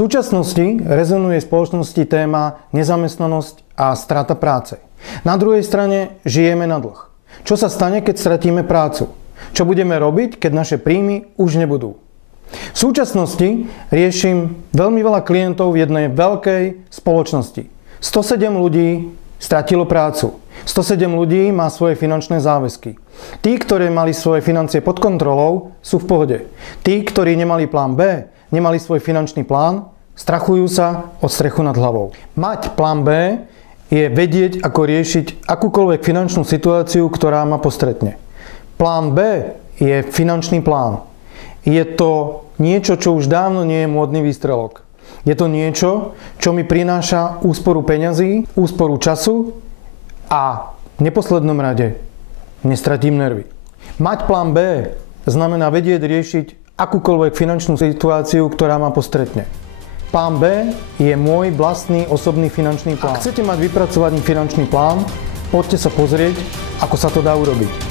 súčasnosti rezonuje v spoločnosti téma nezamestnanosť a strata práce. Na druhej strane žijeme na dlh. Čo sa stane, keď stratíme prácu? Čo budeme robiť, keď naše príjmy už nebudú? V súčasnosti riešim veľmi veľa klientov v jednej veľkej spoločnosti. 107 ľudí stratilo prácu. 107 ľudí má svoje finančné záväzky. Tí, ktorí mali svoje financie pod kontrolou, sú v pohode. Tí, ktorí nemali plán B, nemali svoj finančný plán, strachujú sa o strechu nad hlavou. Mať plán B je vedieť, ako riešiť akúkoľvek finančnú situáciu, ktorá ma postretne. Plán B je finančný plán. Je to niečo, čo už dávno nie je módny výstrelok. Je to niečo, čo mi prináša úsporu peňazí, úsporu času a v neposlednom rade nestratím nervy. Mať plán B znamená vedieť riešiť akúkoľvek finančnú situáciu, ktorá ma postretne. Plán B je môj vlastný osobný finančný plán. Ak chcete mať vypracovaný finančný plán, poďte sa pozrieť, ako sa to dá urobiť.